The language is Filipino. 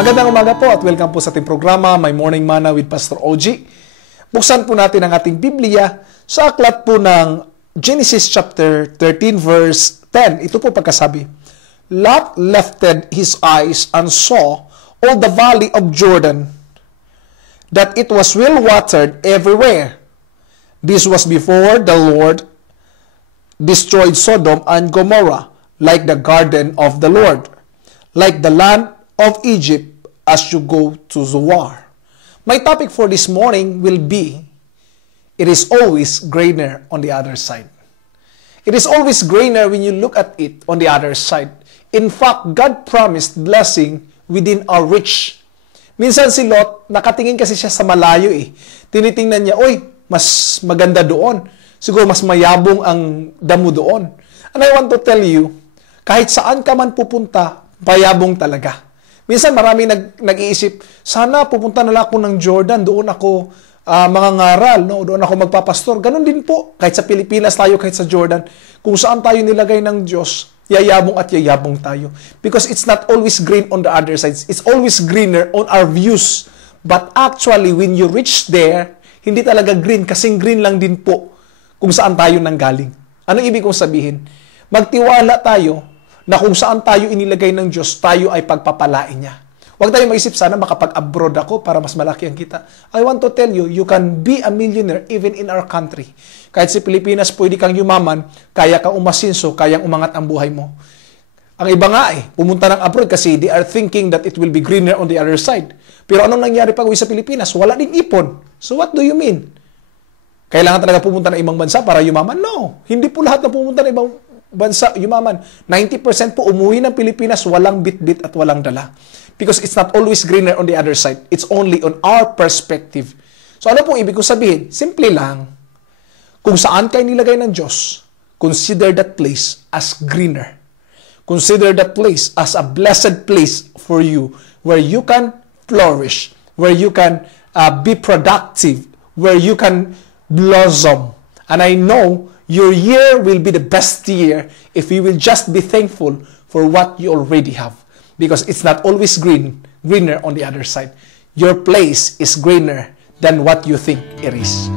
Magandang umaga po at welcome po sa ating programa, My Morning Manna with Pastor OG. Buksan po natin ang ating Biblia sa aklat po ng Genesis chapter 13 verse 10. Ito po pagkasabi, Lot lifted his eyes and saw all the valley of Jordan, that it was well watered everywhere. This was before the Lord destroyed Sodom and Gomorrah, like the garden of the Lord, like the land of Egypt as you go to Zoar. My topic for this morning will be, it is always greener on the other side. It is always greener when you look at it on the other side. In fact, God promised blessing within our reach. Minsan si Lot, nakatingin kasi siya sa malayo eh. Tinitingnan niya, oy, mas maganda doon. Siguro mas mayabong ang damo doon. And I want to tell you, kahit saan ka man pupunta, mayabong talaga. Minsan marami nag-iisip, sana pupunta na lang ako ng Jordan, doon ako mangangaral, no? Doon ako magpapastor. Ganon din po, kahit sa Pilipinas tayo, kahit sa Jordan, kung saan tayo nilagay ng Diyos, yayabong at yayabong tayo. Because it's not always green on the other side. It's always greener on our views. But actually, when you reach there, hindi talaga green, kasing green lang din po kung saan tayo nanggaling. Anong ibig kong sabihin? Magtiwala tayo na kung saan tayo inilagay ng Diyos, tayo ay pagpapalain niya. Huwag tayo maisip, sana makapag-abroad ako para mas malaki ang kita. I want to tell you, you can be a millionaire even in our country. Kahit sa Pilipinas, pwede kang yumaman, kaya kang umasinso, kayang umangat ang buhay mo. Ang iba nga pumunta ng abroad kasi they are thinking that it will be greener on the other side. Pero anong nangyari pag uwi sa Pilipinas? Wala ding ipon. So what do you mean? Kailangan talaga pumunta ng ibang bansa para yumaman? No. Hindi po lahat na pumunta ng ibang bansa yumaman. 90% po umuwi ng Pilipinas, walang bit-bit at walang dala. Because it's not always greener on the other side. It's only on our perspective. So ano pong ibig ko sabihin? Simple lang. Kung saan kayo nilagay ng Diyos, consider that place as greener. Consider that place as a blessed place for you, where you can flourish, where you can be productive, where you can blossom. And I know your year will be the best year if you will just be thankful for what you already have. Because it's not always greener on the other side. Your place is greener than what you think it is.